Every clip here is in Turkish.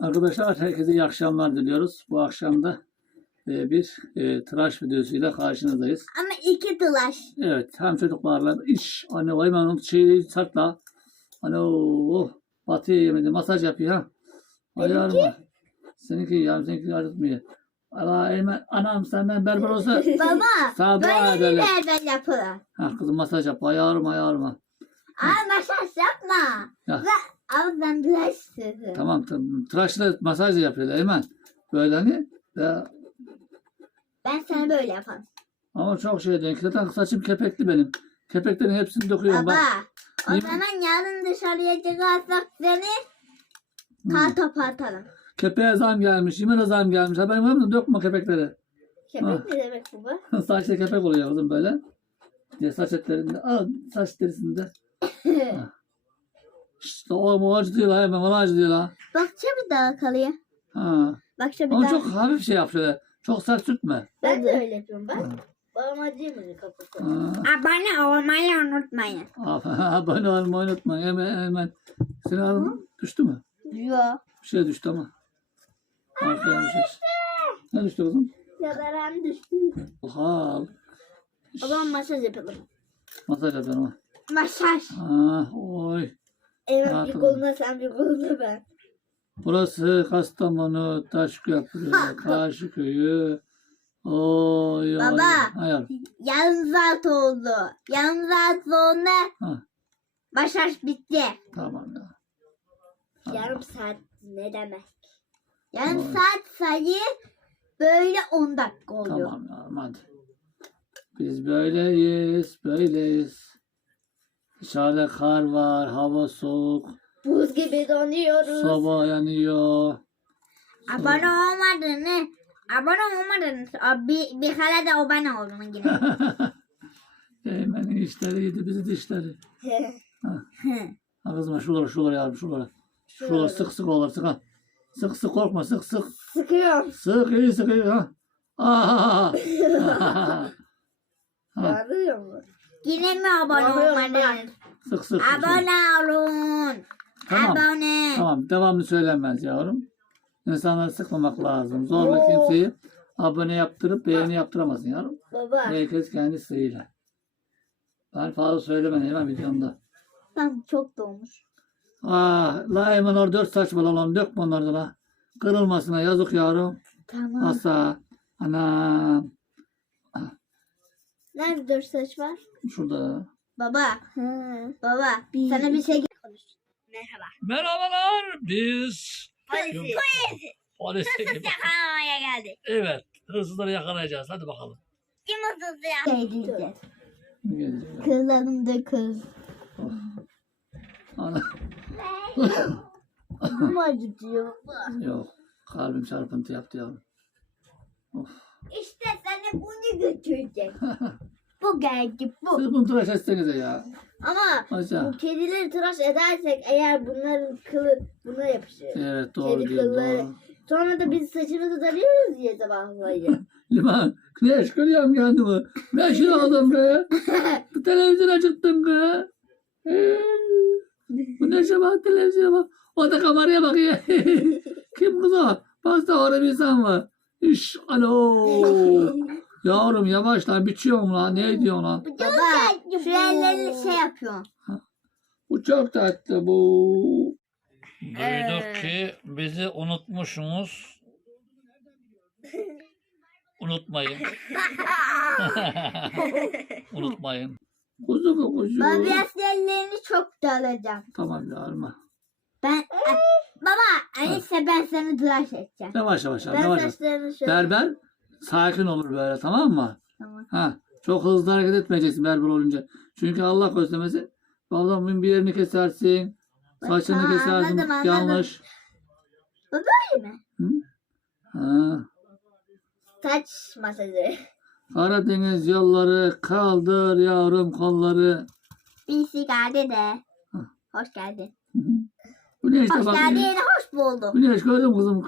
Arkadaşlar herkese iyi akşamlar diliyoruz. Bu akşam da e, bir e, tıraş videosuyla karşınızdayız. Ama iki dolaş. Evet hem çocuklarla iş anne vay onu şeyi sartla. Hani o batıya yemedi masaj yapıyor ha. Ayar mı? Seninki ya seninki acıtmıyor. Allah Eymen anam senden berber olsa Baba Sağ böyle bir yerden yapılır. ha kızım masaj yap ayarma ayarma. Aa masaj yapma. Ya. Ve ama ben tıraş istedim. Tamam tamam. Tıraşla masaj da yapıyorlar Eymen. Böyle hani ya, Ben sana böyle yaparım. ama çok şey değil. Zaten saçım kepekli benim. Kepeklerin hepsini döküyorum Baba. bak. O Yemin- zaman yarın dışarıya çıkarsak seni Hı. kartopu atalım. Kepeğe zam gelmiş, yemin zam gelmiş. Haberin var mı? Dökme kepekleri. Köpek ne demek bu? Saçta kepek oluyor kızım böyle. Diye saç etlerinde, al saç derisinde. İşte o mu acı diyorlar hemen ona acı diyorlar. Bakça bir daha kalıyor. Ha. Bakça bir Ama daha. çok hafif şey yap şöyle. Çok sert sürtme. Ben de öyle yapıyorum bak. Ha. Babam acıyor mu kafası? Ha. Abone olmayı unutmayın. Abone olmayı unutma. Hemen hemen. Senin ağzın düştü mü? Yok. Bir şey düştü ama. Arkaya bir şey. Ne düştü kızım? Yadarım düştü. Hal. Babam masaj yapalım. Masaj ha. Masaj. Ah, oy. Evet bir Rahatladım. koluna sen bir koluna ben. Burası Kastamonu Taşköprü, Karşıköy'ü. Oy, oy. Baba. Hayır. Yarım saat oldu. Yarım saat sonra Ha, masaj bitti. tamam ya. Yarım saat ne demek? Yarım Vay. saat sayı böyle 10 dakika oluyor. Tamam ya hadi. Biz böyleyiz, böyleyiz. Dışarıda kar var, hava soğuk, Buz gibi donuyoruz. soba yanıyor. Abone olmadığını, abone olmadığını, a, bir, bir kere de abone olun yine. Eymen'in işleri yedi bizi dişleri. Ha kızım şuralara şuralara yavrum şuralara. Şuralara sık sık olur sık ha. Sık sık korkma sık sık. Sıkıyorum. Sık iyi sık iyi ha. Ah! ha. Yanıyor mu? Yine mi abone olmadınız? Sık sık. Abone olun. Tamam. Abone. Tamam devamlı söylenmez yavrum. İnsanları sıkmamak lazım. Zorla Oo. kimseyi abone yaptırıp beğeni yaptıramazsın yavrum. Baba. Herkes kendi isteğiyle. Ben fazla söylemem hemen videomda. Tam çok dolmuş. Ah, la hemen orada dört saç lan dökme onları da la. Kırılmasına yazık yavrum. Tamam. Asa. Anam. Nerede dört saç var? Şurada. Baba. Baba. Sana bir şey konuş. Merhaba. Merhabalar. Biz Polisi. polis ekibi. Yakalamaya geldik. Evet. Hırsızları yakalayacağız. Hadi bakalım. Kim hırsız ya? Şey. Kızlarım da kız. Ana. Kim acıtıyor baba? Yok. Kalbim çarpıntı yaptı yavrum. Of. İşte seni bunu götürecek. bu geldi bu. Siz bunu tıraş etsenize ya. Ama Aşağı. bu kedileri tıraş edersek eğer bunların kılı buna yapışır. Evet doğru Kedi diyor kılları. doğru. Sonra da biz saçımızı tarıyoruz diye sabahlayı. Liman. Güneş görüyorum kendimi. Ben şunu aldım be. Televizyon açıktım be. Ee, Bu ne sabah televizyona bak. O da kameraya bakıyor. Kim kız o? Da orada bir insan var. İş. Alo. Yavrum yavaş lan biçiyorum lan. Ne diyorsun lan? Baba şu ellerini şey yapıyor. Bu çok tatlı bu. Duyduk ki bizi unutmuşsunuz. Unutmayın. Unutmayın. Kuzu bu kuzu. Ben biraz ellerini çok dalacağım. Tamam yavrum. Ben baba öyleyse ben seni tıraş edeceğim. Yavaş yavaş yavaş. Ben yavaş. yavaş. saçlarını şöyle. Berber sakin olur böyle tamam mı? Tamam. Ha, çok hızlı hareket etmeyeceksin berber olunca. Çünkü Allah göstermesin. Adamın bir yerini kesersin. Saçını Tamam, kesersin. anladım, anladım. Yanlış. Değil mi? Hı? Ha. Saç masajı. Karadeniz yolları kaldır yavrum kolları. Birisi geldi de. Hoş geldin. Güneş de Hoş bak. geldin, hoş bulduk. Güneş gördün mü kızım?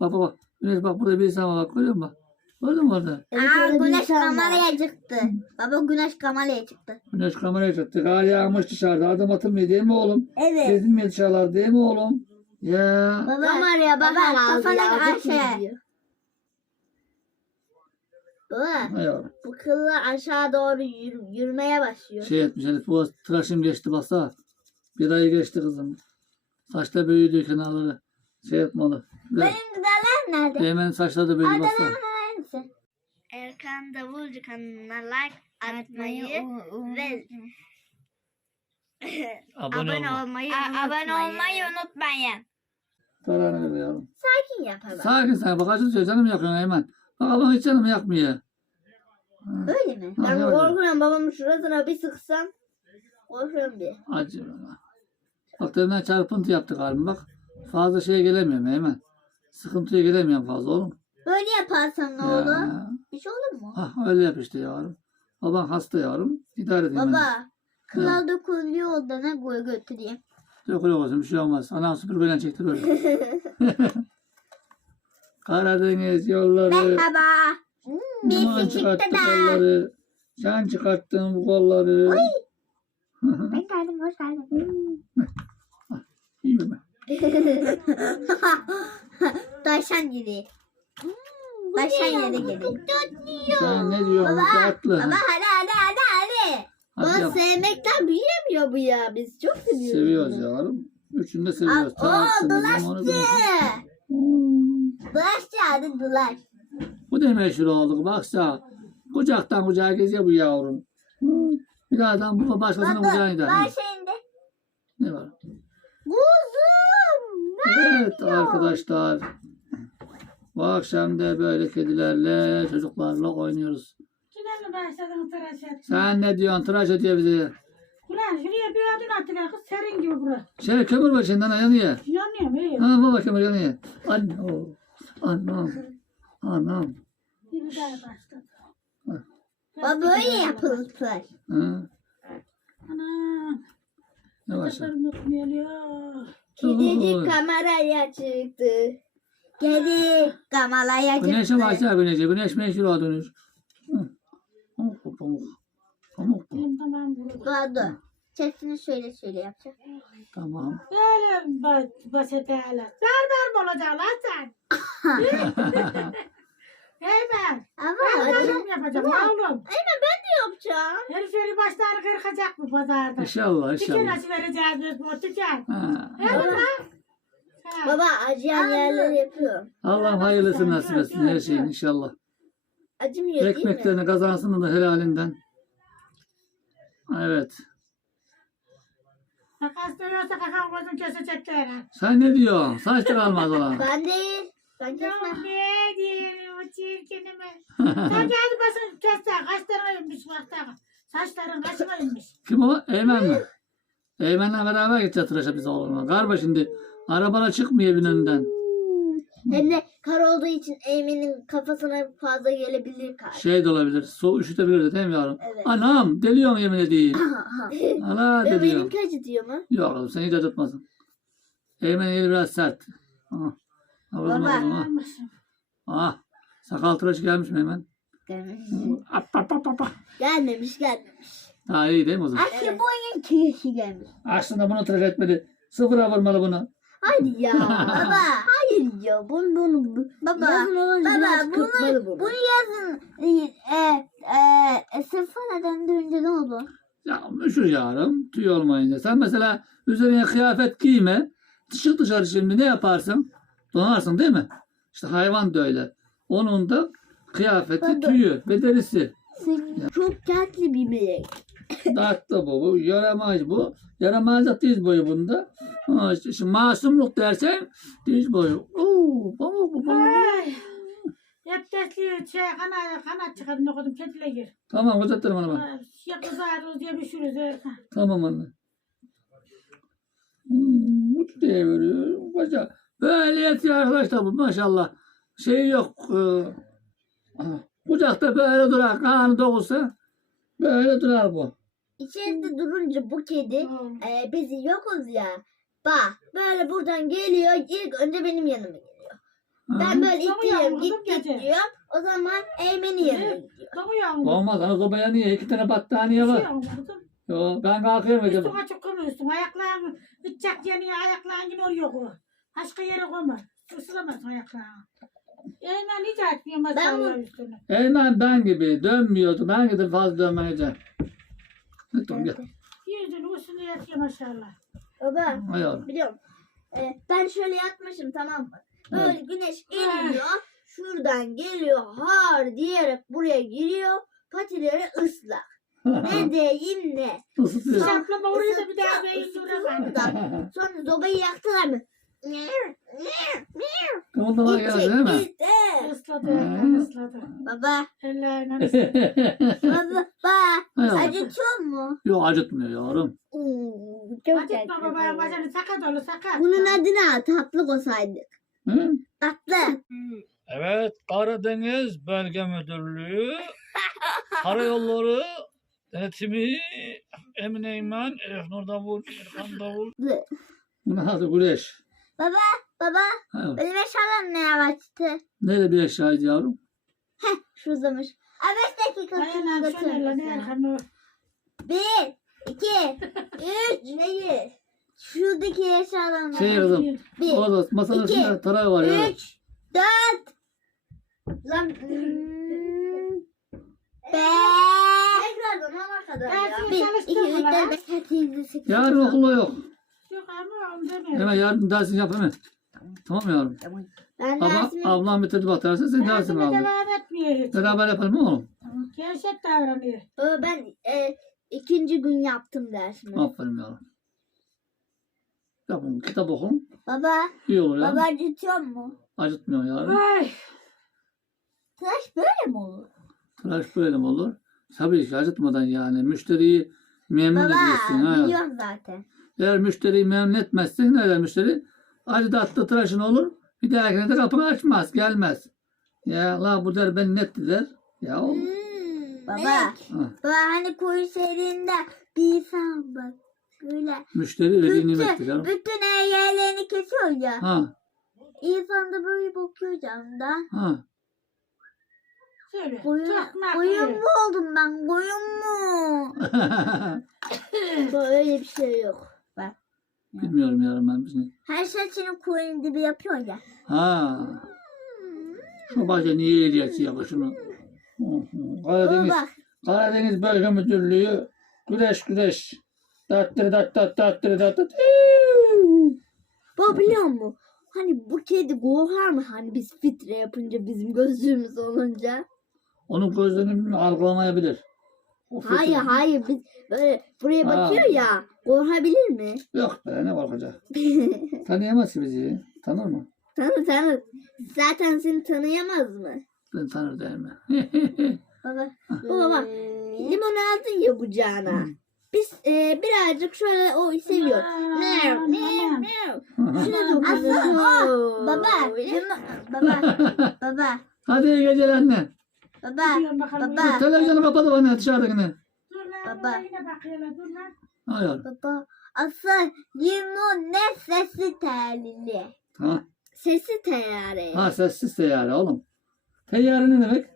Bak bak bak. Güneş bak burada bir insan var bak görüyor musun? Gördün mü orada? Aa, güneş kameraya çıktı. Baba güneş kameraya çıktı. Güneş kameraya çıktı. Kar yağmış dışarıda. Adım atılmıyor değil mi oğlum? Evet. Gezilmiyor dışarılar değil mi oğlum? Ya. Baba, Kameraya Baba bakar kafana kafana aşağı. karşı. Baba ne yavrum? bu kıllar aşağı doğru yürü- yürümeye başlıyor. Şey etmiş Elif bu tıraşım geçti basa. Bir ay geçti kızım. Saçta büyüdü kenarları. Şey etmeli. Benim gıdalar nerede? Hemen saçları da büyüdü basa. Hangisi? Erkan Davulcu kanalına like atmayı ve Abone, abone olma. olmayı A- unutmayın. abone olmayı unutmayın. Tarhana ver yavrum. Sakin yapalım. Sakin sen bak acı tutuyor canım yakıyorsun Eymen. Bak ablam hiç canımı yakmıyor. Öyle mi? Ha, Ben korkuyorum babamın şurasına bir sıksam. Korkuyorum bir. Acı. Bak deminden çarpıntı yaptı galiba bak. Fazla şeye gelemiyorum Eymen. Sıkıntıya gelemiyorum fazla oğlum. Böyle yaparsan ne olur? Ya. Bir şey olur mu? Ah öyle yap işte yavrum. Baban hasta yavrum. İdare edeyim ben. Baba. Kılal dökülüyor da ne koy götüreyim. Dökülük olsun bir şey olmaz. Anam süpürgeyle çektir öyle. Karadeniz yolları. Merhaba. Duman çıktı çıkarttı da. kolları. Sen çıkarttın bu kolları. Ben geldim hoş geldin. İyi mi? Tayşan gibi. Tayşan yeri gibi. Sen ne diyorsun? Tatlı. Baba hadi hadi hadi hadi. Hadi Baba yap. sevmekten büyüyemiyor bu ya. Biz çok seviyoruz. Seviyoruz bunu. yavrum. Üçünü de seviyoruz. Aa, Tatsın, o zamanı dolaştı. Hmm. Dolaştı hadi dolaş. Bu da meşhur olduk. Baksa kucaktan kucağa geziyor bu yavrum. Hmm. Bir adam bu başkasının Baba kucağına gider. var şeyinde. Ne var? Kuzum. Evet arkadaşlar. Bu akşam da böyle kedilerle, çocuklarla oynuyoruz. Yine mi başladın tıraş et? Sen ne diyorsun? Tıraş ediyor bizi. Ulan şuraya bir odun attılar kız serin gibi bura. Şey kömür başından yanıyor. Yanıyor mu? Ha baba kömür yanıyor. Anne, o. Anam. Anam. Bir daha başladı. Baba böyle yapılır. Ha, Ana. ne var sen? Saçlarım öpmüyor ya. Oy. Kedicik kameraya çıktı. Güneşe çıktı. başla güneşe. Güneş meşhur. Hı. Pamuk pamuk. Pamuk burada. Doğru. Sesini şöyle şöyle yapacak. Tamam. Böyle ba basit hele. Berber mi olacaksın lan sen? Hemen. Ama Ben yorum yapacağım oğlum. Yapacağım. Herifleri başları kırkacak bu pazarda. İnşallah Tüken inşallah. açı vereceğiz biz bu tüken. Ha. Evet lan. Ha. Baba acıyan yerleri yapıyor. Allah'ım hayırlısını nasip etsin her şeyin inşallah. Acımıyor değil mi? Ekmeklerini kazansın da helalinden. Evet. Takas dövüyorsa kakam gözüm kesecekler. Sen ne diyorsun? Saç da kalmaz olan. Ben değil. Ben kesmem. ne diyelim çirkinime. Sen geldi başını kessen kaşlarına inmiş baksana. Saçların kaşına inmiş. Kim o? Eymen mi? Eymen'le beraber gideceğiz tıraşa biz oğlumla. Galiba şimdi arabana çıkmıyor evin önünden. Hem de kar olduğu için Eymen'in kafasına fazla gelebilir kar. Şey de olabilir. Soğuk üşütebilir de değil mi yavrum? Evet. Anam deliyorsun yemin edeyim. Ana deliyorum. benimki acıtıyor mu? Yok oğlum sen hiç acıtmasın. Eymen'in eli biraz sert. Ah. Baba. Ah. Sakal tıraşı gelmiş mi hemen? Gelmemiş. Ap, ap, ap, ap. Gelmemiş gelmemiş. Daha iyi değil mi o zaman? Aşı boyun kişi gelmiş. Aslında bunu tıraş etmedi. Sıfıra vurmalı bunu. Hadi ya. Baba. Hayır ya. Bunu bunu. bu- Baba, Yazın olunca Baba bunu, kırpmalı bunu. bunu yazın. E, e, e, sırfına döndürünce ne oldu? Ya üşür yavrum. Tüy olmayınca. Sen mesela üzerine kıyafet giyme. Çık dışarı şimdi ne yaparsın? Donarsın değil mi? İşte hayvan da öyle. Onun da kıyafeti, Baba. tüyü ve derisi. Çok tatlı bir melek. Tatlı bu. Bu yaramaz bu. Yaramazlık diz boyu bunda. Ha, işte, masumluk dersen diz boyu. Oo, pamuk bu pamuk. Hep desli şey kanat, kanat çıkardım okudum ketile gir. Tamam uzattırım bana bak. Ya kızarız diye bir sürüz. Erkan. Tamam anne. Hmm, uç diye veriyor. Böyle yatıyor arkadaşlar bu maşallah. Şey yok. E, ah, kucakta böyle durar. Kanı doğulsa böyle durar bu. İçeride durunca bu kedi e, biz yokuz ya. Bak böyle buradan geliyor. ilk önce benim yanıma geliyor. Ben böyle Tamam ittiriyorum yavrum, git git gece. diyorum. O zaman Eymen'in yanına gidiyor. Doğuyor mu? Olmaz. Ana sobaya niye? İki tane battaniye var. Yo, ben kalkıyorum. Üstün açık kımıyorsun. Ayaklarını gidecek yeni ayaklarını yine oraya koy. Başka yere koyma. Isıramaz ayaklarını. Eymen hiç açmıyor bu- üstüne. Eymen ben gibi dönmüyordu. Ben gibi fazla dönmeyeceğim. Tamam gel. Yüzünü üstüne yatıyor maşallah. Baba Ayağım. biliyorum. Ee, ben şöyle yatmışım tamam mı? Böyle güneş geliyor. Şuradan geliyor har diyerek buraya giriyor. Patileri ıslak. Ne diyeyim ne? Isıtıyor. Şaplama oraya da bir daha beyin duramaz. Da. Sonra zobayı yaktılar mı? Kımıldama geldi değil mi? Isladı, ısladı. Baba, Ellerini ısladı. baba, baba. Ayağım. Acıtıyor mu? Yok acıtmıyor yavrum. Oo, çok Acıtma babaya bacını sakat olur sakat. Bunun adı ne? Tatlı koysaydık. Hı? Tatlı. Evet, Karadeniz Bölge Müdürlüğü, Karayolları Denetimi, Emine İman, Elif Nur Davul, İrfan Davul. Bunun adı Güneş. Baba, baba. Ha, Benim eşyalarım ne yavaştı? Nerede bir eşyaydı yavrum? Şu uzamış. Aa, beş dakika götürmüşler. arkanı. Bir, iki, üç. Neyi? Şuradaki eşyalarım Şey kızım, Bir, orada masanın iki, üstünde taray var ya. üç, dört. Lan. hmm, Beş. Tekrardan ona kadar Ben ya. Bir, iki, üç, lan. dört, beş, altı, yedi, sekiz. Yarın okulu yok. Yok ama. Hemen yarın dersini yap hemen. Tamam mı yavrum? Ben Ama dersimi... ablam bitirdi bak sen dersini Dersine aldın. devam etmiyor hiç. Beraber yapalım mı oğlum? Gevşek davranıyor. Baba ben e, ikinci gün yaptım dersimi. Aferin yavrum. Yapın, kitap okun. Baba, İyi olur ya. baba acıtıyor mu? Acıtmıyor yavrum. Ay. Tıraş böyle mi olur? Tıraş böyle mi olur? Tabii ki acıtmadan yani. Müşteriyi memnun. Baba Ha. biliyorum zaten. Eğer müşteriyi memnun etmezsen ne eder müşteri? Acı tatlı tıraşın olur. Bir dahakine de kapını açmaz. Gelmez. Ya la bu der ben net der. Ya oğlum. Baba, Ha. baba hani koyu şehrinde bir insan bak. Böyle Müşteri öyle bir nimettir bütün, yavrum. bütün her yerlerini kesiyor ya. Ha. İnsan da böyle bakıyor camdan. Ha. Şöyle. Koyun, koyun mu oldum ben? Koyun mu? Böyle bir şey yok. Bilmiyorum yavrum ben. Bizim. Her şey senin koyun gibi yapıyor ya. Ha. Şu baca niye ehliyeti yapıyor şunu? Karadeniz, Baba. Karadeniz Bölge Müdürlüğü. Güreş güreş. Dattır dat dat dattır dat dat. Baba biliyor musun? Hani bu kedi korkar mı? Hani biz fitre yapınca bizim gözlüğümüz olunca. Onun gözlerini algılamayabilir. O Hayır hayır biz böyle buraya Ha. bakıyor ya. Korkabilir mi? Yok be ne korkacak. Tanıyamaz ki bizi. Tanır mı? tanır tanır. Zaten seni tanıyamaz mı? Ben tanır değil mi? Baba, baba bak. Limon aldın ya kucağına. Biz e, birazcık şöyle o seviyor. Ne? Ne? Ne? Şuna dokun. Aslında o. Baba. Limon, baba. Baba. Hadi iyi geceler anne. Baba. Baba. Televizyonu kapadı bana dışarıdakini. Dur lan. Baba. Baba. Yine bakıyorlar. Dur lan. Hayır. Baba. Asıl limon ne sesi telli. Ha, Sesi teyyare. ha sessiz teyyare oğlum. Teyyare ne demek?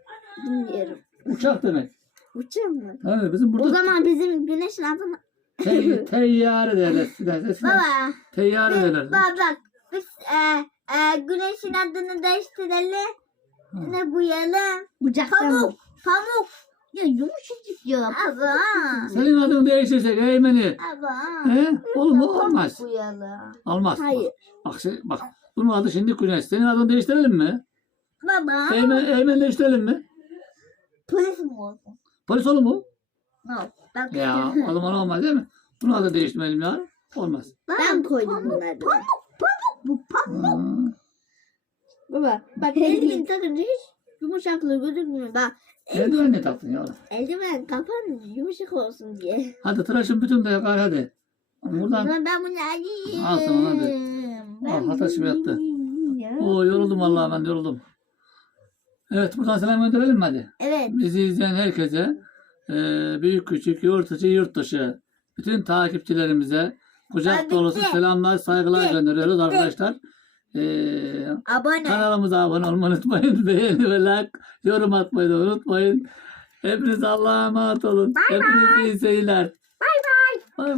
Bilmiyorum. Uçak demek. Uçuyor mu? Ha, bizim O burada zaman bizim güneşin adını... te- teyyare derler. Baba. Teyyare Biz, derler. baba bak. Biz e, e, güneşin adını değiştirelim. Ha. Ne buyalım? Pamuk. Pamuk. Ya yumuşacık ya. Baba. Senin adını değiştirsek Eymen'i. Baba. He? Oğlum o olmaz. Buyalım. Olmaz. Hayır. Bak, şey, bak bunun adı şimdi Güneş. Senin adını değiştirelim mi? Baba. Eymen, Eymen değiştirelim mi? Polis mi olsun? Polis olur mu? No. Ben, Ya o zaman olmaz değil mi? Bunun adı değiştirmeyelim ya. Olmaz. ben koydum bunları. Pamuk. Pamuk. Bu pamuk. Ha. Baba. Bak eldiven takınca hiç yumuşaklığı gözükmüyor. Bak Eldiven ne taktın ya? eldiven kapan yumuşak olsun diye. Hadi tıraşın bütün de yakar hadi. Buradan Ulan ben bunu alayım. Al sana hadi. Al, hata şimdi yattı. o yoruldum vallahi ben yoruldum. Evet buradan selam gönderelim mi hadi? Evet. Bizi izleyen herkese e, büyük küçük yurt içi yurt dışı bütün takipçilerimize kucak dolusu selamlar saygılar Bitti. gönderiyoruz arkadaşlar. E, Abone. kanalımıza abone olmayı unutmayın. Beğeni ve like yorum atmayı da unutmayın. Hepiniz Allah'a emanet olun. Hepinize iyi seyirler. Bay bay. Bay bay.